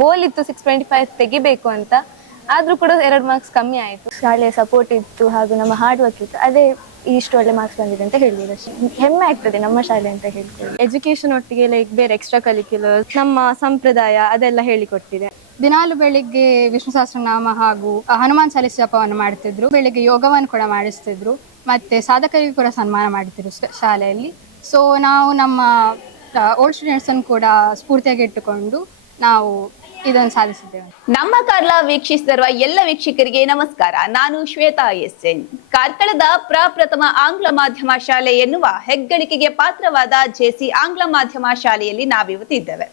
ಗೋಲ್ ಇತ್ತು six twenty five ತೆಗಿಬೇಕು ಅಂತ. ಆದ್ರೂ ಕೂಡ ಎರಡು ಮಾರ್ಕ್ಸ್ ಕಮ್ಮಿ ಆಯ್ತು. ಶಾಲೆಯ ಸಪೋರ್ಟ್ ಇತ್ತು ಹಾಗೂ ನಮ್ಮ ಹಾರ್ಡ್ ವರ್ಕ್ ಇತ್ತು. ಅದೇ ಇಷ್ಟು ಒಳ್ಳೆ ಮಾರ್ಕ್ಸ್ ಬಂದಿದೆ ಅಂತ ಹೇಳ್ಬೋದು ಅಷ್ಟೇ. ಹೆಮ್ಮೆ ಆಗ್ತದೆ ನಮ್ಮ ಶಾಲೆ ಅಂತ ಹೇಳ್ತೀವಿ ಎಜುಕೇಶನ್ ಒಟ್ಟಿಗೆ ಲೈಕ್ ಬೇರೆ ಎಕ್ಸ್ಟ್ರಾ ಕಲಿಕ್ಯುಲರ್ ನಮ್ಮ ಸಂಪ್ರದಾಯ ಅದೆಲ್ಲ ಹೇಳಿಕೊಟ್ಟಿದೆ ದಿನಾಲು ಬೆಳಿಗ್ಗೆ ವಿಷ್ಣು ಸಹಸ್ರನಾಮ ಹಾಗೂ ಹನುಮಾನ್ ಚಾಲಿಸ್ ಜಪವನ್ನು ಮಾಡ್ತಿದ್ರು. ಬೆಳಿಗ್ಗೆ ಯೋಗವನ್ನು ಕೂಡ ಮಾಡಿಸ್ತಿದ್ರು. ಮತ್ತೆ ಸಾಧಕರಿಗೂ ಕೂಡ ಸನ್ಮಾನ ಮಾಡ್ತಿದ್ರು ಶಾಲೆಯಲ್ಲಿ. ಸೊ ನಾವು ನಮ್ಮ ಓಲ್ಡ್ ಸ್ಟೂಡೆಂಟ್ಸ್ ಅನ್ನು ಕೂಡ ಸ್ಫೂರ್ತಿಯಾಗಿ ಇಟ್ಟುಕೊಂಡು ನಾವು ಇದನ್ನು ಸಾಧಿಸಿದ್ದೇವೆ. ನಮ್ಮ ಕಾರ್ಲ ವೀಕ್ಷಿಸಿರುವ ಎಲ್ಲ ವೀಕ್ಷಕರಿಗೆ ನಮಸ್ಕಾರ. ನಾನು ಶ್ವೇತಾ ಎಸ್ ಎನ್ ಕಾರ್ಕಳದ ಪ್ರಪ್ರಥಮ ಆಂಗ್ಲ ಮಾಧ್ಯಮ ಶಾಲೆ ಎನ್ನುವ ಹೆಗ್ಗಳಿಕೆಗೆ ಪಾತ್ರವಾದ ಜೆಸಿ ಆಂಗ್ಲ ಮಾಧ್ಯಮ ಶಾಲೆಯಲ್ಲಿ ನಾವಿವತ್ತಿದ್ದೇವೆ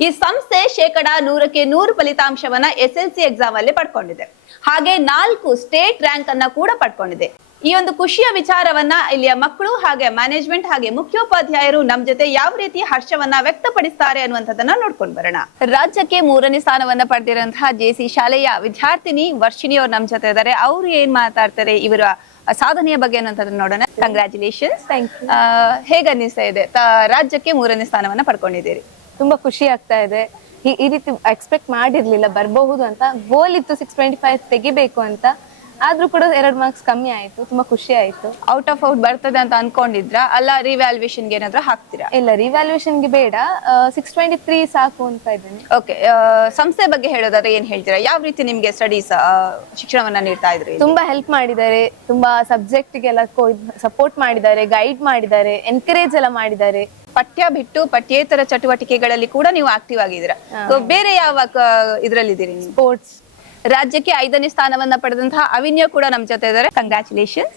ಈ ಸಂಸ್ಥೆ ಶೇಕಡ ನೂರಕ್ಕೆ ನೂರು ಫಲಿತಾಂಶವನ್ನ ಎಸ್ ಎಲ್ ಸಿ ಎಕ್ಸಾಮ್ ಅಲ್ಲಿ ಪಡ್ಕೊಂಡಿದೆ. ಹಾಗೆ ನಾಲ್ಕು ಸ್ಟೇಟ್ ರ್ಯಾಂಕ್ ಅನ್ನ ಕೂಡ ಪಡ್ಕೊಂಡಿದೆ. ಈ ಒಂದು ಖುಷಿಯ ವಿಚಾರವನ್ನ ಇಲ್ಲಿಯ ಮಕ್ಕಳು ಹಾಗೆ ಮ್ಯಾನೇಜ್ಮೆಂಟ್ ಹಾಗೆ ಮುಖ್ಯೋಪಾಧ್ಯಾಯರು ನಮ್ ಜೊತೆ ಯಾವ ರೀತಿ ಹರ್ಷವನ್ನ ವ್ಯಕ್ತಪಡಿಸ್ತಾರೆ ಅನ್ನುವಂಥದ್ದನ್ನ ನೋಡ್ಕೊಂಡು ಬರೋಣ. ರಾಜ್ಯಕ್ಕೆ ಮೂರನೇ ಸ್ಥಾನವನ್ನ ಪಡೆದಿರುವಂತಹ ಜೆಸಿ ಶಾಲೆಯ ವಿದ್ಯಾರ್ಥಿನಿ ವರ್ಷಿಣಿ ಅವರು ನಮ್ ಜೊತೆ ಇದ್ದಾರೆ ಅವ್ರು ಏನ್ ಮಾತಾಡ್ತಾರೆ ಇವರ ಸಾಧನೆಯ ಬಗ್ಗೆ ಅನ್ನುವಂಥದ್ದನ್ನ ನೋಡೋಣ. You. ಹೇಗೆ ಅನ್ನಿಸ್ತಾ ಇದೆ? ರಾಜ್ಯಕ್ಕೆ ಮೂರನೇ ಸ್ಥಾನವನ್ನ ಪಡ್ಕೊಂಡಿದ್ದೀರಿ. ತುಂಬಾ ಖುಷಿ ಆಗ್ತಾ ಇದೆ. ಈ- ಈ ರೀತಿ ಎಕ್ಸ್ಪೆಕ್ಟ್ ಮಾಡಿರ್ಲಿಲ್ಲ ಬರಬಹುದು ಅಂತ. ಗೋಲ್ ಇತ್ತು ಸಿಕ್ಸ್ ಟ್ವೆಂಟಿ ಫೈವ್ ತೆಗಿಬೇಕು ಅಂತ. ಆದ್ರೂ ಕೂಡ ಎರಡು ಮಾರ್ಕ್ಸ್ ಕಮ್ಮಿ ಆಯ್ತು ತುಂಬಾ ಖುಷಿ ಆಯ್ತು. ಔಟ್ ಆಫ್ ಔಟ್ ಬರ್ತದೆ ಅಂತ ಅನ್ಕೊಂಡಿದ್ರ? ಅಲ್ಲ ರಿವ್ಯಾಲ್ಯೂಯೇಷನ್ಗೆ ಏನಾದ್ರು ಹಾಕ್ತೀರಾ? ಇಲ್ಲ ರಿವ್ಯಾಲ್ಯೂಯೇಷನ್ಗೆ ಬೇಡ. ಸಿಕ್ಸ್ ಟ್ವೆಂಟಿ ತ್ರೀ ಸಾಕು ಅಂತ ಇದ್ದೀನಿ. ಓಕೆ ಸಂಸ್ಥೆ ಬಗ್ಗೆ ಹೇಳೋದಾದ್ರೆ ಏನ್ ಹೇಳ್ತೀರಾ? ಯಾವ ರೀತಿ ನಿಮ್ಗೆ ಸ್ಟಡೀಸ್ ಶಿಕ್ಷಣವನ್ನ ನೀಡ್ತಾ ಇದ್ರಿ? ತುಂಬಾ ಹೆಲ್ಪ್ ಮಾಡಿದ್ದಾರೆ. ತುಂಬಾ ಸಬ್ಜೆಕ್ಟ್ ಗೆಲ್ಲ ಸಪೋರ್ಟ್ ಮಾಡಿದ್ದಾರೆ ಗೈಡ್ ಮಾಡಿದ್ದಾರೆ ಎನ್ಕರೇಜ್ ಎಲ್ಲ ಮಾಡಿದ್ದಾರೆ. ಪಠ್ಯ ಬಿಟ್ಟು ಪಠ್ಯೇತರ ಚಟುವಟಿಕೆಗಳಲ್ಲಿ ಕೂಡ ನೀವು ಆಕ್ಟಿವ್ ಆಗಿದ್ದೀರಾ? ಬೇರೆ ಯಾವ ಇದರಲ್ಲಿದ್ದೀರಿ ಸ್ಪೋರ್ಟ್ಸ್ ರಾಜ್ಯಕ್ಕೆ ಐದನೇ ಸ್ಥಾನವನ್ನ ಪಡೆದಂತಹ ಅವಿನ್ಯ ಕೂಡ ನಮ್ಮ ಜೊತೆ ಇದ್ದಾರೆ. ಕಂಗ್ರಾಚುಲೇಷನ್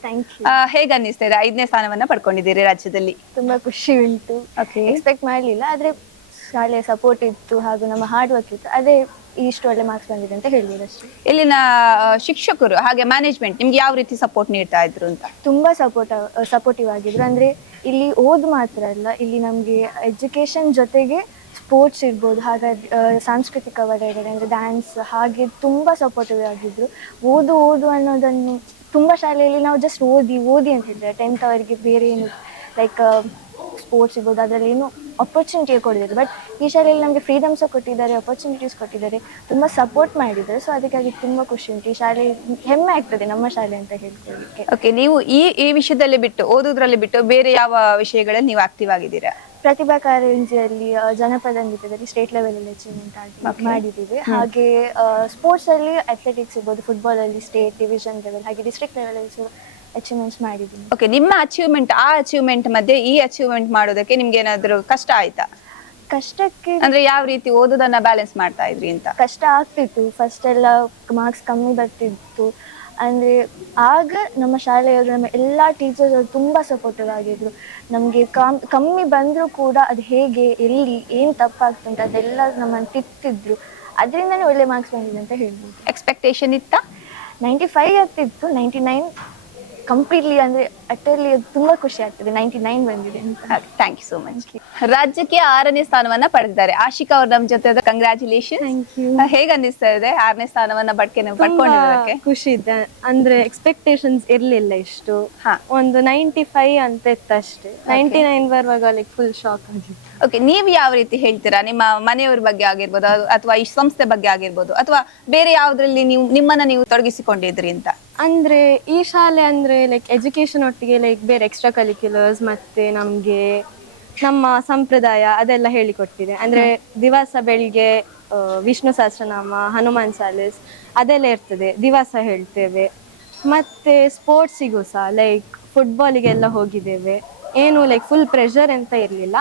ಹೇಗ ಅನ್ನಿಸ್ತಾ ಇದೆ? ಐದನೇ ಸ್ಥಾನವನ್ನ ಪಡ್ಕೊಂಡಿದ್ದೀರಿ ರಾಜ್ಯದಲ್ಲಿ? ತುಂಬಾ ಖುಷಿ ಉಂಟು. ಎಕ್ಸ್ಪೆಕ್ಟ್ ಮಾಡಲಿಲ್ಲ ಆದ್ರೆ ಶಾಲೆಯ ಸಪೋರ್ಟ್ ಇತ್ತು ಹಾಗೂ ನಮ್ಮ ಹಾರ್ಡ್ ವರ್ಕ್ ಇತ್ತು. ಅದೇ ಇಷ್ಟು ಒಳ್ಳೆ ಮಾರ್ಕ್ಸ್ ಬಂದಿದೆ ಅಂತ ಹೇಳ್ಬೋದು ಅಷ್ಟೇ. ಇಲ್ಲಿನ ಶಿಕ್ಷಕರು ಹಾಗೆ ಮ್ಯಾನೇಜ್ಮೆಂಟ್ ನಿಮ್ಗೆ ಯಾವ ರೀತಿ ಸಪೋರ್ಟ್ ನೀಡ್ತಾ ಇದ್ರು ಅಂತ? ತುಂಬಾ ಸಪೋರ್ಟ್ ಸಪೋರ್ಟಿವ್ ಆಗಿದ್ರು. ಅಂದ್ರೆ ಇಲ್ಲಿ ಓದ್ ಮಾತ್ರ ಅಲ್ಲ ಇಲ್ಲಿ ನಮಗೆ ಎಜುಕೇಶನ್ ಜೊತೆಗೆ ಸ್ಪೋರ್ಟ್ಸ್ ಇರ್ಬೋದು, ಹಾಗಾಗಿ ಸಾಂಸ್ಕೃತಿಕ ವಲಯಗಳು ಅಂದರೆ ಡ್ಯಾನ್ಸ್ ಹಾಗೆ ತುಂಬ ಸಪೋರ್ಟಿವ್ ಆಗಿದ್ದರು ಓದು ಓದು ಅನ್ನೋದನ್ನು ತುಂಬ ಶಾಲೆಯಲ್ಲಿ ನಾವು ಜಸ್ಟ್ ಓದಿ ಓದಿ ಅಂತ ಹೇಳಿದ್ರೆ ಟೆಂತ್ ಅವರಿಗೆ ಬೇರೆ ಏನು ಲೈಕ್ ಸ್ಪೋರ್ಟ್ಸ್ ಇರ್ಬೋದು, ಅದರಲ್ಲಿ ಏನು ಅಪರ್ಚುನಿಟಿ ಕೊಡಿದ್ರು ಬಟ್ ಈ ಶಾಲೆಯಲ್ಲಿ ನಮಗೆ ಫ್ರೀಡಮ್ ಸಹ ಕೊಟ್ಟಿದ್ದಾರೆ ಅಪರ್ಚುನಿಟೀಸ್ ಕೊಟ್ಟಿದ್ದಾರೆ, ತುಂಬ ಸಪೋರ್ಟ್ ಮಾಡಿದ್ದಾರೆ ಸೊ ಅದಕ್ಕಾಗಿ ತುಂಬ ಖುಷಿ ಉಂಟು. ಈ ಶಾಲೆ ಹೆಮ್ಮೆ ಆಗ್ತದೆ ನಮ್ಮ ಶಾಲೆ ಅಂತ ಹೇಳ್ಕೊಳ್ಳಿಕ್ಕೆ. ಓಕೆ ನೀವು ಈ ಈ ವಿಷಯದಲ್ಲಿ ಬಿಟ್ಟು, ಓದೋದ್ರಲ್ಲಿ ಬಿಟ್ಟು ಬೇರೆ ಯಾವ ವಿಷಯಗಳಲ್ಲಿ ನೀವು ಆಕ್ಟಿವ್ ಆಗಿದ್ದೀರಾ? ಪ್ರತಿಭಾ ಕಾರಂಜಿಯಲ್ಲಿ ಜನಪದ ನೃತ್ಯದಲ್ಲಿ ಸ್ಟೇಟ್ ಲೆವೆಲ್ ಅಲ್ಲಿ ಅಚೀವ್ಮೆಂಟ್ ಆಗಿ ಮಾಡಿದ್ದೀವಿ ಹಾಗೆ ಸ್ಪೋರ್ಟ್ಸ್ ಅಲ್ಲಿ ಅಥ್ಲೆಟಿಕ್ಸ್ ಇರ್ಬೋದು ಫುಟ್ಬಾಲ್ ಅಲ್ಲಿ ಸ್ಟೇಟ್ ಡಿವಿಷನ್ ಲೆವೆಲ್ ಹಾಗೆ ಡಿಸ್ಟ್ರಿಕ್ಟ್ ಲೆವೆಲ್ ಅಲ್ಲಿ ಸಹ ಅಚೀವ್ಮೆಂಟ್ಸ್ ಮಾಡಿದ್ದೀನಿ ಓಕೆ ನಿಮ್ಮ ಅಚೀವ್ಮೆಂಟ್ ಆ ಅಚೀವ್ಮೆಂಟ್ ಮಧ್ಯೆ ಈ ಅಚೀವ್ಮೆಂಟ್ ಮಾಡೋದಕ್ಕೆ ನಿಮ್ಗೆ ಏನಾದ್ರು ಕಷ್ಟ ಆಯ್ತಾ? ಕಷ್ಟಕ್ಕೆ ಅಂದ್ರೆ ಯಾವ ರೀತಿ ಓದೋದನ್ನ ಬ್ಯಾಲೆನ್ಸ್ ಮಾಡ್ತಾ ಇದ್ರಿ ಅಂತ? ಕಷ್ಟ ಆಗ್ತಿತ್ತು. ಫಸ್ಟ್ ಎಲ್ಲ ಮಾರ್ಕ್ಸ್ ಕಮ್ಮಿ ಬರ್ತಿತ್ತು. ಅಂದರೆ ಆಗ ನಮ್ಮ ಶಾಲೆಯವರು ನಮ್ಮ ಎಲ್ಲಾ ಟೀಚರ್ಸ್ ಅವರು ತುಂಬಾ ಸಪೋರ್ಟಿವ್ ಆಗಿದ್ರು. ನಮಗೆ ಕಮ್ ಕಮ್ಮಿ ಬಂದರೂ ಕೂಡ ಅದು ಹೇಗೆ ಎಲ್ಲಿ ಏನು ತಪ್ಪಾಗ್ತಂತ ಅದೆಲ್ಲ ನಮ್ಮನ್ನು ತಿತ್ತಿದ್ರು ಅದರಿಂದನೇ ಒಳ್ಳೆ ಮಾರ್ಕ್ಸ್ ಬಂದಿದೆ ಅಂತ ಹೇಳ್ಬೋದು. ಎಕ್ಸ್ಪೆಕ್ಟೇಷನ್ ಇತ್ತ? ನೈಂಟಿ ಫೈವ್ ಆಗ್ತಿತ್ತು ನೈಂಟಿ ನೈನ್ ಕಂಪ್ಲೀಟ್ಲಿ ಅಂದ್ರೆ ಅಟರ್ಲಿ ತುಂಬಾ ಖುಷಿ ಆಗ್ತದೆ. ನೈಂಟಿ ನೈನ್ ಬಂದಿದೆ ಅಂತ. ಥ್ಯಾಂಕ್ ಯು ಸೋ ಮಚ್ ರಾಜ್ಯಕ್ಕೆ ಆರನೇ ಸ್ಥಾನವನ್ನ ಪಡೆದಿದ್ದಾರೆ. ಆಶಿಕಾ ಅವ್ರು ನಮ್ ಜೊತೆ ಕಂಗ್ರಾಚುಲೇಷನ್ ಹೇಗ ಅನ್ನಿಸ್ತಾ ಇದೆ? ಆರನೇ ಸ್ಥಾನವನ್ನ ಬಡ್ಕೆ ಪಡ್ಕೊಂಡಿರೋದಕ್ಕೆ? ಖುಷಿ ಇದೆ. ಅಂದ್ರೆ ಎಕ್ಸ್ಪೆಕ್ಟೇಷನ್ಸ್ ಇರ್ಲಿಲ್ಲ ಇಷ್ಟು. ಹಾ. ಒಂದು ನೈಂಟಿ ಫೈವ್ ಅಂತ ಇತ್ತು ಅಷ್ಟೇ ನೈಂಟಿ ನೈನ್ ಬರುವಾಗ ಅಲ್ಲಿ ಫುಲ್ ಶಾಕ್ ಆಗಿತ್ತು ಓಕೆ ನೀವು ಯಾವ ರೀತಿ ಹೇಳ್ತೀರಾ? ನಿಮ್ಮ ಮನೆಯವ್ರ ಬಗ್ಗೆ ಆಗಿರ್ಬೋದು ಅಥವಾ ಈ ಸಂಸ್ಥೆ ಬಗ್ಗೆ ಆಗಿರ್ಬೋದು ಅಥವಾ ಬೇರೆ ಯಾವ್ದ್ರಲ್ಲಿ ನೀವು ನಿಮ್ಮನ್ನ ನೀವು ತೊಡಗಿಸಿಕೊಂಡಿದ್ರಿ ಅಂತ? ಅಂದ್ರೆ ಈ ಶಾಲೆ ಅಂದ್ರೆ ಲೈಕ್ ಎಜುಕೇಶನ್ ಒಟ್ಟಿಗೆ ಲೈಕ್ ಬೇರೆ ಎಕ್ಸ್ಟ್ರಾ ಕಲಿಕ್ಯುಲರ್ಸ್ ಮತ್ತೆ ನಮ್ಗೆ ನಮ್ಮ ಸಂಪ್ರದಾಯ ಅದೆಲ್ಲ ಹೇಳಿಕೊಟ್ಟಿದೆ. ಅಂದ್ರೆ ದಿವಸ ಬೆಳಿಗ್ಗೆ ಆ, ವಿಷ್ಣು ಸಹಸ್ರನಾಮ ಹನುಮಾನ್ ಚಾಲಿಸ್ ಅದೆಲ್ಲ ಇರ್ತದೆ. ದಿವಸ ಹೇಳ್ತೇವೆ. ಮತ್ತೆ ಸ್ಪೋರ್ಟ್ಸಿಗೂ ಸಹ ಲೈಕ್ ಫುಟ್ಬಾಲಿಗೆಲ್ಲ ಹೋಗಿದ್ದೇವೆ. ಏನು ಲೈಕ್ ಫುಲ್ ಪ್ರೆಷರ್ ಅಂತ ಇರಲಿಲ್ಲ.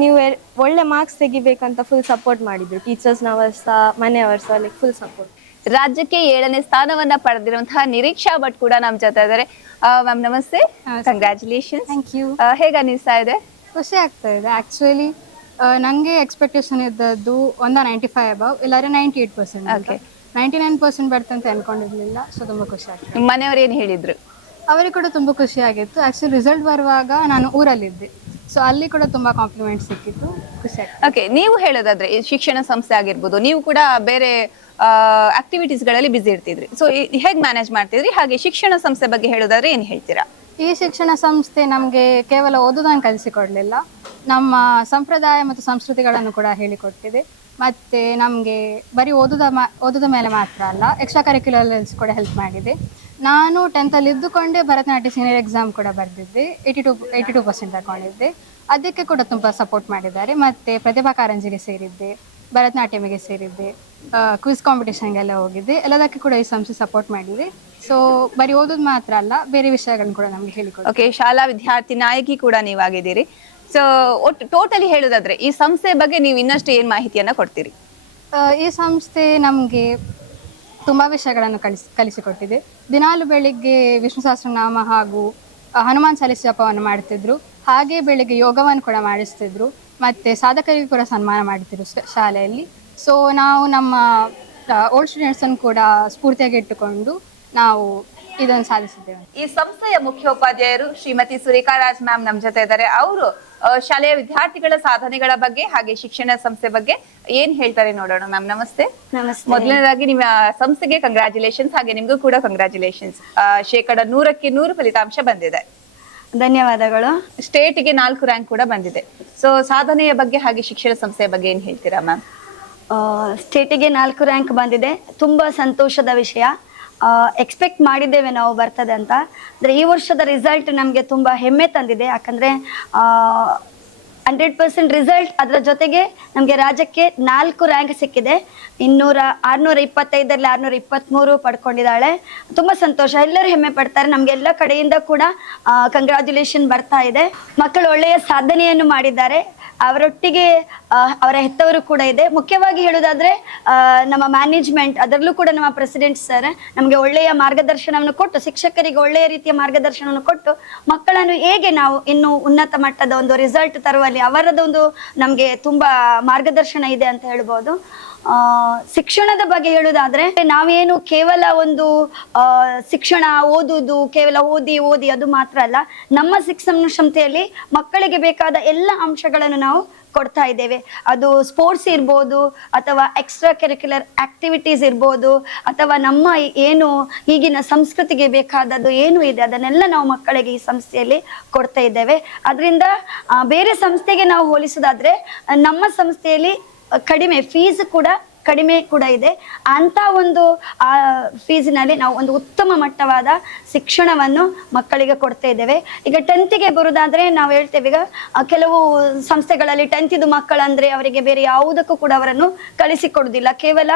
ನೀವು ಒಳ್ಳೆ ಮಾರ್ಕ್ಸ್ ತೆಗಿಬೇಕಂತ ಫುಲ್ ಸಪೋರ್ಟ್ ಮಾಡಿದ್ರು. ಟೀಚರ್ಸ್ನವರು ಸಹ ಮನೆಯವರು ಸಹ ಲೈಕ್ ಫುಲ್ ಸಪೋರ್ಟ್ ರಾಜ್ಯಕ್ಕೆ ಏಳನೇ ಸ್ಥಾನವನ್ನ ಪಡೆದಿರುವಂತಹ ನಿರೀಕ್ಷಾ ಭಟ್ ಕೂಡ ನಮ್ ಜೊತೆ ಇದ್ದಾರೆ. ಮ್ಯಾಮ್ ನಮಸ್ತೆ. ಕಂಗ್ರಾಚುಲೇಷನ್ ಥ್ಯಾಂಕ್ ಯು ಹೇಗೆ ಅನಿಸ್ತಾ ಇದೆ? ಖುಷಿ ಆಗ್ತಾ ಇದೆ. ಆಕ್ಚುಲಿ ನನಗೆ ಎಕ್ಸ್ಪೆಕ್ಟೇಷನ್ ಇದ್ದದ್ದು ಒಂದ ನೈಂಟಿ ಫೈವ್ ಅಬವ್ ಇಲ್ಲಾದ್ರೆ ninety eight percent okay ninety nine percent ಬರ್ತಂತ ಅನ್ಕೊಂಡಿರ್ಲಿಲ್ಲ. ಸೊ ತುಂಬಾ ಖುಷಿ ಆಗ್ತದೆ ನಿಮ್ಮ ಮನೆಯವ್ರು ಏನ್ ಹೇಳಿದ್ರು? ಅವರಿಗೆ ಕೂಡ ತುಂಬಾ ಖುಷಿ ಆಗಿತ್ತು. ಆಕ್ಚುಲಿ ರಿಸಲ್ಟ್ ಬರುವಾಗ ನಾನು ಊರಲ್ಲಿದ್ದೆ. ಸೊ ಅಲ್ಲಿ ಕೂಡ ತುಂಬಾ ಕಾಂಪ್ಲಿಮೆಂಟ್ ಸಿಕ್ಕಿತ್ತು. ಖುಷಿ ಓಕೆ ನೀವು ಹೇಳೋದಾದ್ರೆ ಈ ಶಿಕ್ಷಣ ಸಂಸ್ಥೆ ಆಗಿರ್ಬೋದು ನೀವು ಕೂಡ ಬೇರೆ ಆಕ್ಟಿವಿಟೀಸ್ಗಳಲ್ಲಿ ಬಿಸಿ ಇರ್ತಿದ್ರಿ. ಸೊ ಹೇಗೆ ಮ್ಯಾನೇಜ್ ಮಾಡ್ತಿದ್ರಿ? ಹಾಗೆ ಶಿಕ್ಷಣ ಸಂಸ್ಥೆ ಬಗ್ಗೆ ಹೇಳೋದಾದ್ರೆ ಏನ್ ಹೇಳ್ತೀರಾ? ಈ ಶಿಕ್ಷಣ ಸಂಸ್ಥೆ ನಮಗೆ ಕೇವಲ ಓದೋದನ್ನು ಕಲಿಸಿಕೊಡಲಿಲ್ಲ. ನಮ್ಮ ಸಂಪ್ರದಾಯ ಮತ್ತು ಸಂಸ್ಕೃತಿಗಳನ್ನು ಕೂಡ ಹೇಳಿಕೊಟ್ಟಿದೆ. ಮತ್ತೆ ನಮಗೆ ಬರೀ ಓದುದ ಮಾ ಓದುದ ಮೇಲೆ ಮಾತ್ರ ಅಲ್ಲ ಎಕ್ಸ್ಟ್ರಾ ಕರಿಕ್ಯುಲರ್ಸ್ ಕೂಡ ಹೆಲ್ಪ್ ಮಾಡಿದೆ. ನಾನು ಟೆಂತಲ್ಲಿ ಇದ್ದುಕೊಂಡೇ ಭರತನಾಟ್ಯ ಸೀನಿಯರ್ ಎಕ್ಸಾಮ್ ಕೂಡ ಬರೆದಿದ್ದೆ. Eighty two eighty two percent ತಗೊಂಡಿದ್ದೆ ಅದಕ್ಕೆ ಕೂಡ ತುಂಬ ಸಪೋರ್ಟ್ ಮಾಡಿದ್ದಾರೆ. ಮತ್ತು ಪ್ರತಿಭಾ ಕಾರಂಜಿಗೆ ಸೇರಿದ್ದೆ ಭರತನಾಟ್ಯಮಿಗೆ ಸೇರಿದ್ದೆ ಕ್ವಿಸ್ ಕಾಂಪಿಟೇಷನ್ಗೆಲ್ಲ ಹೋಗಿದ್ದೆ. ಎಲ್ಲದಕ್ಕೆ ಕೂಡ ಈ ಸಂಸ್ಥೆ ಸಪೋರ್ಟ್ ಮಾಡಿದೆ. ಸೊ ಬರೀ ಓದೋದು ಮಾತ್ರ ಅಲ್ಲ ಬೇರೆ ವಿಷಯಗಳನ್ನ ಕೂಡ ನಮಗೆ ಹೇಳಿಕೊಡಿ ಓಕೆ ಶಾಲಾ ವಿದ್ಯಾರ್ಥಿ ನಾಯಕಿ ಕೂಡ ನೀವಾಗಿದ್ದೀರಿ. ಸೊ ಒಟ್ಟು ಟೋಟಲಿ ಹೇಳೋದಾದ್ರೆ ಈ ಸಂಸ್ಥೆ ಬಗ್ಗೆ ನೀವು ಇನ್ನಷ್ಟು ಏನ್ ಮಾಹಿತಿಯನ್ನ ಕೊಡ್ತೀರಿ? ಈ ಸಂಸ್ಥೆ ನಮಗೆ ತುಂಬ ವಿಷಯಗಳನ್ನು ಕಲಿಸಿ, ಕಲಿಸಿಕೊಟ್ಟಿದೆ. ದಿನಾಲು ಬೆಳಿಗ್ಗೆ ವಿಷ್ಣು ಸಹಸ್ರನಾಮ ಹಾಗೂ ಹನುಮಾನ್ ಚಾಲಿಸ್ ಜಪವನ್ನು ಮಾಡ್ತಿದ್ರು. ಹಾಗೆ ಬೆಳಿಗ್ಗೆ ಯೋಗವನ್ನು ಕೂಡ ಮಾಡಿಸ್ತಿದ್ರು. ಮತ್ತೆ ಸಾಧಕರಿಗೂ ಕೂಡ ಸನ್ಮಾನ ಮಾಡ್ತಿದ್ರು ಶಾಲೆಯಲ್ಲಿ. ಸೊ ನಾವು ನಮ್ಮ ಓಲ್ಡ್ ಸ್ಟೂಡೆಂಟ್ಸನ್ನು ಕೂಡ ಸ್ಫೂರ್ತಿಯಾಗಿ ಇಟ್ಟುಕೊಂಡು ನಾವು ಇದನ್ನು ಸಾಧಿಸಿದ್ದೇವೆ. ಈ ಸಂಸ್ಥೆಯ ಮುಖ್ಯೋಪಾಧ್ಯಾಯರು ಶ್ರೀಮತಿ ಸುರೇಖಾ ರಾಜ್ ಮ್ಯಾಮ್ ನಮ್ಮ ಜೊತೆ ಇದ್ದಾರೆ. ಅವರು ಶಾಲೆಯ ವಿದ್ಯಾರ್ಥಿಗಳ ಸಾಧನೆಗಳ ಬಗ್ಗೆ ಹಾಗೆ ಶಿಕ್ಷಣ ಸಂಸ್ಥೆ ಬಗ್ಗೆ ಏನ್ ಹೇಳ್ತಾರೆ ನೋಡೋಣ ಮ್ಯಾಮ್? ನಮಸ್ತೆ. ನಮಸ್ತೆ. ಮೊದಲನೇದಾಗಿ ನಿಮ್ಮ ಸಂಸ್ಥೆಗೆ ಕಂಗ್ರಾಚುಲೇಷನ್ಸ್ ಹಾಗೆ ನಿಮ್ಗೂ ಕೂಡ ಕಂಗ್ರಾಚುಲೇಷನ್ಸ್ ಶೇಕಡ ನೂರಕ್ಕೆ ನೂರು ಫಲಿತಾಂಶ ಬಂದಿದೆ. ಧನ್ಯವಾದಗಳು. ಸ್ಟೇಟ್ಗೆ ನಾಲ್ಕು ರ್ಯಾಂಕ್ ಕೂಡ ಬಂದಿದೆ. ಸೊ ಸಾಧನೆಯ ಬಗ್ಗೆ ಹಾಗೆ ಶಿಕ್ಷಣ ಸಂಸ್ಥೆಯ ಬಗ್ಗೆ ಏನ್ ಹೇಳ್ತೀರಾ ಮ್ಯಾಮ್? ಸ್ಟೇಟಿಗೆ ನಾಲ್ಕು ರ್ಯಾಂಕ್ ಬಂದಿದೆ. ತುಂಬಾ ಸಂತೋಷದ ವಿಷಯ. ಎಕ್ಸ್ಪೆಕ್ಟ್ ಮಾಡಿದ್ದೇವೆ ನಾವು ಬರ್ತದೆ ಅಂತ. ಅಂದರೆ ಈ ವರ್ಷದ ರಿಸಲ್ಟ್ ನಮಗೆ ತುಂಬ ಹೆಮ್ಮೆ ತಂದಿದೆ. ಯಾಕಂದರೆ ಹಂಡ್ರೆಡ್ ಪರ್ಸೆಂಟ್ ರಿಸಲ್ಟ್ ಅದರ ಜೊತೆಗೆ ನಮಗೆ ರಾಜ್ಯಕ್ಕೆ ನಾಲ್ಕು ರ್ಯಾಂಕ್ ಸಿಕ್ಕಿದೆ. ಇನ್ನೂರ ಆರುನೂರ ಇಪ್ಪತ್ತೈದರಲ್ಲಿ ಆರುನೂರ ಇಪ್ಪತ್ತ್ಮೂರು ಪಡ್ಕೊಂಡಿದ್ದಾಳೆ. ತುಂಬ ಸಂತೋಷ. ಎಲ್ಲರೂ ಹೆಮ್ಮೆ ಪಡ್ತಾರೆ. ನಮಗೆಲ್ಲ ಕಡೆಯಿಂದ ಕೂಡ ಕಂಗ್ರ್ಯಾಚುಲೇಷನ್ ಬರ್ತಾ ಇದೆ. ಮಕ್ಕಳು ಒಳ್ಳೆಯ ಸಾಧನೆಯನ್ನು ಮಾಡಿದ್ದಾರೆ. ಅವರೊಟ್ಟಿಗೆ ಅವರ ಹೆತ್ತವರು ಕೂಡ ಇದೆ. ಮುಖ್ಯವಾಗಿ ಹೇಳೋದಾದ್ರೆ ನಮ್ಮ ಮ್ಯಾನೇಜ್ಮೆಂಟ್ ಅದರಲ್ಲೂ ಕೂಡ ನಮ್ಮ ಪ್ರೆಸಿಡೆಂಟ್ ಸರ್ ನಮಗೆ ಒಳ್ಳೆಯ ಮಾರ್ಗದರ್ಶನವನ್ನು ಕೊಟ್ಟು, ಶಿಕ್ಷಕರಿಗೆ ಒಳ್ಳೆಯ ರೀತಿಯ ಮಾರ್ಗದರ್ಶನವನ್ನು ಕೊಟ್ಟು, ಮಕ್ಕಳನ್ನು ಹೇಗೆ ನಾವು ಇನ್ನು ಉನ್ನತ ಮಟ್ಟದ ಒಂದು ರಿಸಲ್ಟ್ ತರುವಲ್ಲಿ ಅವರದೊಂದು ನಮಗೆ ತುಂಬಾ ಮಾರ್ಗದರ್ಶನ ಇದೆ ಅಂತ ಹೇಳ್ಬೋದು. ಶಿಕ್ಷಣದ ಬಗ್ಗೆ ಹೇಳುವುದಾದರೆ ನಾವೇನು ಕೇವಲ ಒಂದು ಶಿಕ್ಷಣ ಓದುದು, ಕೇವಲ ಓದಿ ಓದಿ ಅದು ಮಾತ್ರ ಅಲ್ಲ, ನಮ್ಮ ಶಿಕ್ಷಣ ಸಂಸ್ಥೆಯಲ್ಲಿ ಮಕ್ಕಳಿಗೆ ಬೇಕಾದ ಎಲ್ಲ ಅಂಶಗಳನ್ನು ನಾವು ಕೊಡ್ತಾ ಇದ್ದೇವೆ. ಅದು ಸ್ಪೋರ್ಟ್ಸ್ ಇರ್ಬೋದು, ಅಥವಾ ಎಕ್ಸ್ಟ್ರಾ ಕರಿಕ್ಯುಲರ್ ಆಕ್ಟಿವಿಟೀಸ್ ಇರ್ಬೋದು, ಅಥವಾ ನಮ್ಮ ಏನು ಈಗಿನ ಸಂಸ್ಕೃತಿಗೆ ಬೇಕಾದದ್ದು ಏನು ಇದೆ, ಅದನ್ನೆಲ್ಲ ನಾವು ಮಕ್ಕಳಿಗೆ ಈ ಸಂಸ್ಥೆಯಲ್ಲಿ ಕೊಡ್ತಾ ಇದ್ದೇವೆ. ಅದರಿಂದ ಬೇರೆ ಸಂಸ್ಥೆಗೆ ನಾವು ಹೋಲಿಸೋದಾದ್ರೆ, ನಮ್ಮ ಸಂಸ್ಥೆಯಲ್ಲಿ ಕಡಿಮೆ ಫೀಸ್ ಕೂಡ ಕಡಿಮೆ ಕೂಡ ಇದೆ. ಅಂತ ಒಂದು, ಆ ಫೀಸಿನಲ್ಲಿ ನಾವು ಒಂದು ಉತ್ತಮ ಮಟ್ಟವಾದ ಶಿಕ್ಷಣವನ್ನು ಮಕ್ಕಳಿಗೆ ಕೊಡ್ತಾ ಇದ್ದೇವೆ. ಈಗ ಟೆಂತಿಗೆ ಬರುವುದಾದ್ರೆ ನಾವು ಹೇಳ್ತೇವೆ, ಈಗ ಕೆಲವು ಸಂಸ್ಥೆಗಳಲ್ಲಿ ಟೆಂತಿದು ಮಕ್ಕಳಂದ್ರೆ ಅವರಿಗೆ ಬೇರೆ ಯಾವುದಕ್ಕೂ ಕೂಡ ಅವರನ್ನು ಕಳಿಸಿಕೊಡುವುದಿಲ್ಲ ಕೇವಲ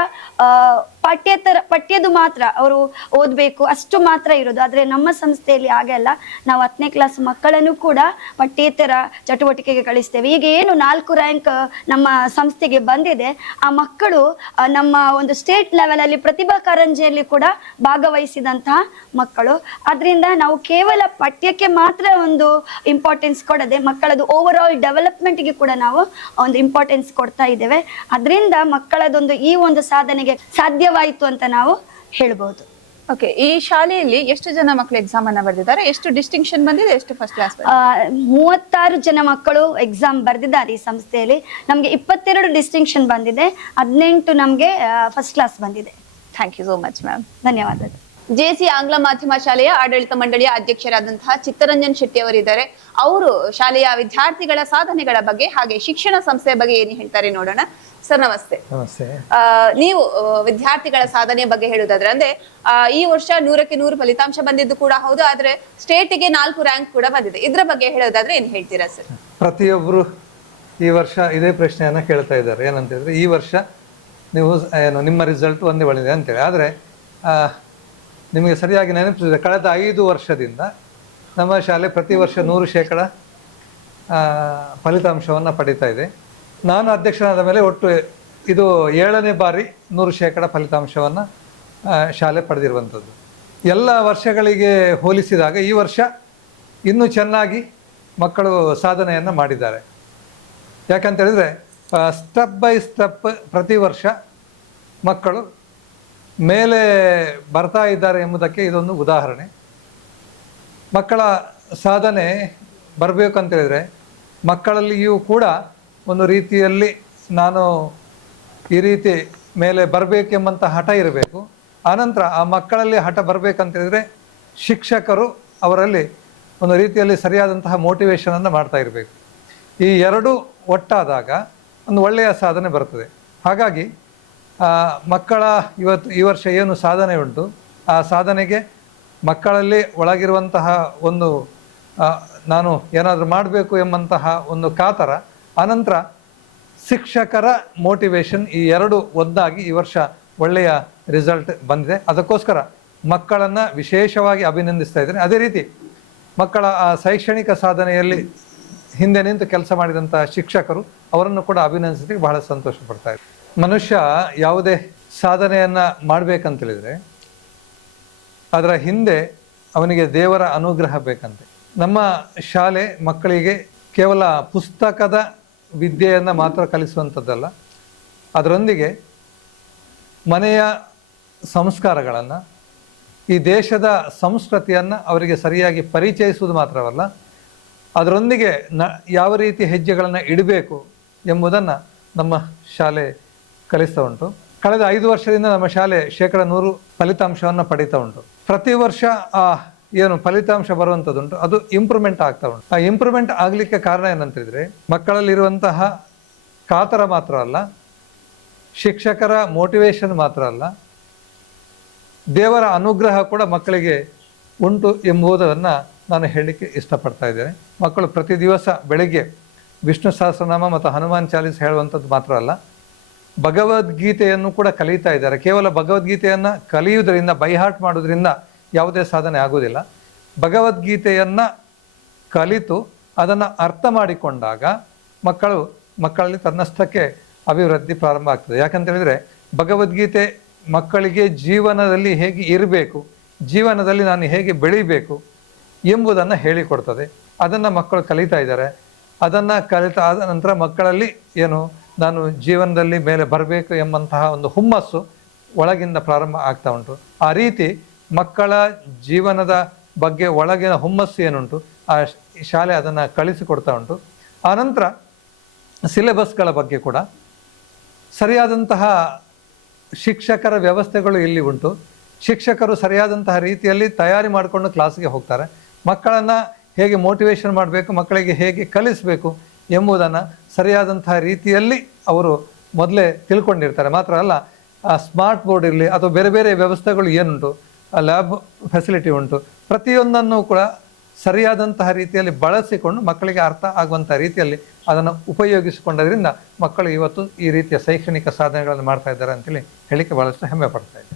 ಪಠ್ಯೇತರ ಪಠ್ಯದು ಮಾತ್ರ ಅವರು ಓದಬೇಕು, ಅಷ್ಟು ಮಾತ್ರ ಇರೋದು. ಆದರೆ ನಮ್ಮ ಸಂಸ್ಥೆಯಲ್ಲಿ ಹಾಗೆ ಅಲ್ಲ. ನಾವು ಹತ್ತನೇ ಕ್ಲಾಸ್ ಮಕ್ಕಳನ್ನು ಕೂಡ ಪಠ್ಯೇತರ ಚಟುವಟಿಕೆಗೆ ಕಳಿಸ್ತೇವೆ. ಈಗ ಏನು ನಾಲ್ಕು ರ್ಯಾಂಕ್ ನಮ್ಮ ಸಂಸ್ಥೆಗೆ ಬಂದಿದೆ. ಆ ಮಕ್ಕಳು ನಮ್ಮ ಒಂದು ಸ್ಟೇಟ್ ಲೆವೆಲಲ್ಲಿ ಪ್ರತಿಭಾ ಕಾರಂಜಿಯಲ್ಲಿ ಕೂಡ ಭಾಗವಹಿಸಿದಂತಹ ಮಕ್ಕಳು. ಅದರಿಂದ ನಾವು ಕೇವಲ ಪಠ್ಯಕ್ಕೆ ಮಾತ್ರ ಒಂದು ಇಂಪಾರ್ಟೆನ್ಸ್ ಕೊಡದೆ ಮಕ್ಕಳದು ಓವರ್ ಆಲ್ ಡೆವಲಪ್ಮೆಂಟ್ಗೆ ಕೂಡ ನಾವು ಒಂದು ಇಂಪಾರ್ಟೆನ್ಸ್ ಕೊಡ್ತಾ ಇದ್ದೇವೆ. ಅದರಿಂದ ಮಕ್ಕಳದೊಂದು ಈ ಒಂದು ಸಾಧನೆಗೆ ಸಾಧ್ಯವಾಯಿತು ಅಂತ ನಾವು ಹೇಳ್ಬೋದು. ಓಕೆ ಈ ಶಾಲೆಯಲ್ಲಿ ಎಷ್ಟು ಜನ ಮಕ್ಕಳು ಎಕ್ಸಾಮ್ ಅನ್ನ ಬರೆದಿದ್ದಾರೆ? ಎಷ್ಟು ಡಿಸ್ಟಿಂಕ್ಷನ್ ಬಂದಿದೆ ಎಷ್ಟು ಫಸ್ಟ್ ಕ್ಲಾಸ್ ಮೂವತ್ತಾರು ಜನ ಮಕ್ಕಳು ಎಕ್ಸಾಮ್ ಬರೆದಿದ್ದಾರೆ ಈ ಸಂಸ್ಥೆಯಲ್ಲಿ. ನಮಗೆ ಇಪ್ಪತ್ತೆರಡು ಡಿಸ್ಟಿಂಕ್ಷನ್ ಬಂದಿದೆ ಹದಿನೆಂಟು ನಮಗೆ ಫಸ್ಟ್ ಕ್ಲಾಸ್ ಬಂದಿದೆ. Thank you so much ma'am ಧನ್ಯವಾದಗಳು. ಜೆಸಿ ಆಂಗ್ಲ ಮಾಧ್ಯಮ ಶಾಲೆಯ ಆಡಳಿತ ಮಂಡಳಿಯ ಅಧ್ಯಕ್ಷರಾದಂತಹ ಚಿತ್ತರಂಜನ್ ಶೆಟ್ಟಿ ಅವರಿದ್ದಾರೆ. ಅವರು ಶಾಲೆಯ ವಿದ್ಯಾರ್ಥಿಗಳ ಸಾಧನೆಗಳ ಬಗ್ಗೆ ಹಾಗೆ ಶಿಕ್ಷಣ ಸಂಸ್ಥೆಯ ಬಗ್ಗೆ ಏನು ಹೇಳ್ತಾರೆ ನೋಡೋಣ. ಸರ್ ನಮಸ್ತೆ. ನೀವು ವಿದ್ಯಾರ್ಥಿಗಳ ಸಾಧನೆ ಬಗ್ಗೆ ಹೇಳುದಾದ್ರೆ ಅಂದ್ರೆ ಈ ವರ್ಷ ನೂರಕ್ಕೆ ನೂರು ಫಲಿತಾಂಶ ಬಂದಿದ್ದು ಕೂಡ ಹೌದು ಆದ್ರೆ ಸ್ಟೇಟಿಗೆ ನಾಲ್ಕು ರ್ಯಾಂಕ್ ಕೂಡ ಬಂದಿದೆ. ಇದ್ರ ಬಗ್ಗೆ ಹೇಳೋದಾದ್ರೆ ಏನ್ ಹೇಳ್ತೀರಾ ಸರ್? ಪ್ರತಿಯೊಬ್ಬರು ಈ ವರ್ಷ ಇದೇ ಪ್ರಶ್ನೆಯನ್ನ ಕೇಳ್ತಾ ಇದ್ದಾರೆ. ಏನಂತ ಹೇಳಿದ್ರೆ ಈ ವರ್ಷ ನೀವು ಏನು ನಿಮ್ಮ ರಿಸಲ್ಟ್ ಒಂದೇ ಬಂದಿದೆ ಅಂತೇಳಿ ಆದರೆ ನಿಮಗೆ ಸರಿಯಾಗಿ ನೆನಪಿಸಿದೆ ಕಳೆದ ಐದು ವರ್ಷದಿಂದ ನಮ್ಮ ಶಾಲೆ ಪ್ರತಿ ವರ್ಷ ನೂರು ಶೇಕಡ ಫಲಿತಾಂಶವನ್ನು ಪಡಿತಾ ಇದೆ. ನಾನು ಅಧ್ಯಕ್ಷನಾದ ಮೇಲೆ ಒಟ್ಟು ಇದು ಏಳನೇ ಬಾರಿ ನೂರು ಶೇಕಡ ಫಲಿತಾಂಶವನ್ನು ಶಾಲೆ ಪಡೆದಿರುವಂಥದ್ದು. ಎಲ್ಲ ವರ್ಷಗಳಿಗೆ ಹೋಲಿಸಿದಾಗ ಈ ವರ್ಷ ಇನ್ನೂ ಚೆನ್ನಾಗಿ ಮಕ್ಕಳು ಸಾಧನೆಯನ್ನು ಮಾಡಿದ್ದಾರೆ. ಯಾಕಂತ ಹೇಳಿದ್ರೆ ಸ್ಟೆಪ್ ಬೈ ಸ್ಟೆಪ್ ಪ್ರತಿ ವರ್ಷ ಮಕ್ಕಳು ಮೇಲೆ ಬರ್ತಾ ಇದ್ದಾರೆ ಎಂಬುದಕ್ಕೆ ಇದೊಂದು ಉದಾಹರಣೆ. ಮಕ್ಕಳ ಸಾಧನೆ ಬರಬೇಕು ಅಂತ ಹೇಳಿದ್ರೆ ಮಕ್ಕಳಲ್ಲಿಯೂ ಕೂಡ ಒಂದು ರೀತಿಯಲ್ಲಿ ನಾನು ಈ ರೀತಿ ಮೇಲೆ ಬರಬೇಕೆಂಬಂಥ ಹಠ ಇರಬೇಕು. ಆನಂತರ ಆ ಮಕ್ಕಳಲ್ಲಿ ಹಠ ಬರಬೇಕಂತ ಹೇಳಿದರೆ ಶಿಕ್ಷಕರು ಅವರಲ್ಲಿ ಒಂದು ರೀತಿಯಲ್ಲಿ ಸರಿಯಾದಂತಹ ಮೋಟಿವೇಶನನ್ನು ಮಾಡ್ತಾ ಇರಬೇಕು. ಈ ಎರಡು ಒಟ್ಟಾದಾಗ ಒಂದು ಒಳ್ಳೆಯ ಸಾಧನೆ ಬರ್ತದೆ. ಹಾಗಾಗಿ ಮಕ್ಕಳ ಇವತ್ತು ಈ ವರ್ಷ ಏನು ಸಾಧನೆ ಉಂಟು? ಆ ಸಾಧನೆಗೆ ಮಕ್ಕಳಲ್ಲಿ ಒಳಗಿರುವಂತಹ ಒಂದು ನಾನು ಏನಾದರೂ ಮಾಡಬೇಕು ಎಂಬಂತಹ ಒಂದು ಕಾತರ, ಅನಂತರ ಶಿಕ್ಷಕರ ಮೋಟಿವೇಶನ್ ಈ ಎರಡು ಒದ್ದಾಗಿ ಈ ವರ್ಷ ಒಳ್ಳೆಯ ರಿಸಲ್ಟ್ ಬಂದಿದೆ. ಅದಕ್ಕೋಸ್ಕರ ಮಕ್ಕಳನ್ನು ವಿಶೇಷವಾಗಿ ಅಭಿನಂದಿಸ್ತಾ ಇದ್ದೇನೆ. ಅದೇ ರೀತಿ ಮಕ್ಕಳ ಆ ಶೈಕ್ಷಣಿಕ ಸಾಧನೆಯಲ್ಲಿ ಹಿಂದೆ ನಿಂತು ಕೆಲಸ ಮಾಡಿದಂತಹ ಶಿಕ್ಷಕರು ಅವರನ್ನು ಕೂಡ ಅಭಿನಂದಿಸಲಿಕ್ಕೆ ಬಹಳ ಸಂತೋಷ ಪಡ್ತಾ ಮನುಷ್ಯ ಯಾವುದೇ ಸಾಧನೆಯನ್ನು ಮಾಡಬೇಕಂತೇಳಿದರೆ ಅದರ ಹಿಂದೆ ಅವನಿಗೆ ದೇವರ ಅನುಗ್ರಹ ಬೇಕಂತೆ. ನಮ್ಮ ಶಾಲೆ ಮಕ್ಕಳಿಗೆ ಕೇವಲ ಪುಸ್ತಕದ ವಿದ್ಯೆಯನ್ನು ಮಾತ್ರ ಕಲಿಸುವಂಥದ್ದಲ್ಲ, ಅದರೊಂದಿಗೆ ಮನೆಯ ಸಂಸ್ಕಾರಗಳನ್ನು, ಈ ದೇಶದ ಸಂಸ್ಕೃತಿಯನ್ನು ಅವರಿಗೆ ಸರಿಯಾಗಿ ಪರಿಚಯಿಸುವುದು ಮಾತ್ರವಲ್ಲ, ಅದರೊಂದಿಗೆ ನ ಯಾವ ರೀತಿ ಹೆಜ್ಜೆಗಳನ್ನು ಇಡಬೇಕು ಎಂಬುದನ್ನು ನಮ್ಮ ಶಾಲೆ ಕಲಿಸ್ತಾ ಉಂಟು. ಕಳೆದ ಐದು ವರ್ಷದಿಂದ ನಮ್ಮ ಶಾಲೆ ಶೇಕಡ ನೂರು ಫಲಿತಾಂಶವನ್ನು ಪಡೀತಾ ಉಂಟು. ಪ್ರತಿ ವರ್ಷ, ಆ, ಏನು ಫಲಿತಾಂಶ ಬರುವಂಥದ್ದುಂಟು. ಅದು ಇಂಪ್ರೂವ್ಮೆಂಟ್ ಆಗ್ತಾ ಉಂಟು. ಆ ಇಂಪ್ರೂವ್ಮೆಂಟ್ ಆಗಲಿಕ್ಕೆ ಕಾರಣ ಏನಂತಿದ್ರೆ ಮಕ್ಕಳಲ್ಲಿರುವಂತಹ ಕಾತರ ಮಾತ್ರ ಅಲ್ಲ, ಶಿಕ್ಷಕರ ಮೋಟಿವೇಶನ್ ಮಾತ್ರ ಅಲ್ಲ, ದೇವರ ಅನುಗ್ರಹ ಕೂಡ ಮಕ್ಕಳಿಗೆ ಉಂಟು ಎಂಬುದನ್ನು ನಾನು ಹೇಳಲಿಕ್ಕೆ ಇಷ್ಟಪಡ್ತಾ ಇದ್ದೇನೆ. ಮಕ್ಕಳು ಪ್ರತಿ ದಿವಸ ಬೆಳಿಗ್ಗೆ ವಿಷ್ಣು ಸಹಸ್ರನಾಮ ಮತ್ತು ಹನುಮಾನ್ ಚಾಲೀಸ್ ಹೇಳುವಂಥದ್ದು ಮಾತ್ರ ಅಲ್ಲ ಭಗವದ್ಗೀತೆಯನ್ನು ಕೂಡ ಕಲಿತಾ ಇದ್ದಾರೆ. ಕೇವಲ ಭಗವದ್ಗೀತೆಯನ್ನು ಕಲಿಯುವುದರಿಂದ ಬೈಹಾಟ್ ಮಾಡೋದ್ರಿಂದ ಯಾವುದೇ ಸಾಧನೆ ಆಗುವುದಿಲ್ಲ. ಭಗವದ್ಗೀತೆಯನ್ನು ಕಲಿತು ಅದನ್ನು ಅರ್ಥ ಮಾಡಿಕೊಂಡಾಗ ಮಕ್ಕಳು, ಮಕ್ಕಳಲ್ಲಿ ತನ್ನಷ್ಟಕ್ಕೆ ಅಭಿವೃದ್ಧಿ ಪ್ರಾರಂಭ ಆಗ್ತದೆ. ಯಾಕಂತ ಹೇಳಿದರೆ, ಭಗವದ್ಗೀತೆ ಮಕ್ಕಳಿಗೆ ಜೀವನದಲ್ಲಿ ಹೇಗೆ ಇರಬೇಕು, ಜೀವನದಲ್ಲಿ ನಾನು ಹೇಗೆ ಬೆಳಿಬೇಕು ಎಂಬುದನ್ನು ಹೇಳಿಕೊಡ್ತದೆ. ಅದನ್ನು ಮಕ್ಕಳು ಕಲಿತಾ ಇದ್ದಾರೆ. ಅದನ್ನು ಕಲಿತಾ ಆದ ನಂತರ ಮಕ್ಕಳಲ್ಲಿ ಏನು ನಾನು ಜೀವನದಲ್ಲಿ ಮೇಲೆ ಬರಬೇಕು ಎಂಬಂತಹ ಒಂದು ಹುಮ್ಮಸ್ಸು ಒಳಗಿಂದ ಪ್ರಾರಂಭ ಆಗ್ತಾ ಉಂಟು. ಆ ರೀತಿ ಮಕ್ಕಳ ಜೀವನದ ಬಗ್ಗೆ ಒಳಗಿನ ಹುಮ್ಮಸ್ಸು ಏನುಂಟು, ಆ ಶಾಲೆ ಅದನ್ನು ಕಳಿಸಿಕೊಡ್ತಾ ಉಂಟು. ಆನಂತರ ಸಿಲೆಬಸ್ಗಳ ಬಗ್ಗೆ ಕೂಡ. ಸರಿಯಾದಂತಹ ಶಿಕ್ಷಕರ ವ್ಯವಸ್ಥೆಗಳು ಇಲ್ಲಿ ಉಂಟು. ಶಿಕ್ಷಕರು ಸರಿಯಾದಂತಹ ರೀತಿಯಲ್ಲಿ ತಯಾರಿ ಮಾಡಿಕೊಂಡು ಕ್ಲಾಸ್ಗೆ ಹೋಗ್ತಾರೆ. ಮಕ್ಕಳನ್ನು ಹೇಗೆ ಮೋಟಿವೇಶನ್ ಮಾಡಬೇಕು, ಮಕ್ಕಳಿಗೆ ಹೇಗೆ ಕಲಿಸಬೇಕು ಎಂಬುದನ್ನು ಸರಿಯಾದಂತಹ ರೀತಿಯಲ್ಲಿ ಅವರು ಮೊದಲೇ ತಿಳ್ಕೊಂಡಿರ್ತಾರೆ. ಮಾತ್ರ ಅಲ್ಲ ಸ್ಮಾರ್ಟ್ ಬೋರ್ಡ್ ಇರಲಿ ಅಥವಾ ಬೇರೆ ಬೇರೆ ವ್ಯವಸ್ಥೆಗಳು ಏನುಂಟು ಲ್ಯಾಬ್ ಫೆಸಿಲಿಟಿ ಉಂಟು, ಪ್ರತಿಯೊಂದನ್ನು ಕೂಡ ಸರಿಯಾದಂತಹ ರೀತಿಯಲ್ಲಿ ಬಳಸಿಕೊಂಡು ಮಕ್ಕಳಿಗೆ ಅರ್ಥ ಆಗುವಂಥ ರೀತಿಯಲ್ಲಿ ಅದನ್ನು ಉಪಯೋಗಿಸಿಕೊಂಡದ್ರಿಂದ ಮಕ್ಕಳು ಇವತ್ತು ಈ ರೀತಿಯ ಶೈಕ್ಷಣಿಕ ಸಾಧನೆಗಳನ್ನು ಮಾಡ್ತಾ ಇದ್ದಾರೆ ಅಂತೇಳಿ ಹೇಳಿಕೆ ಬಹಳಷ್ಟು ಹೆಮ್ಮೆ ಪಡ್ತಾ ಇದ್ದಾರೆ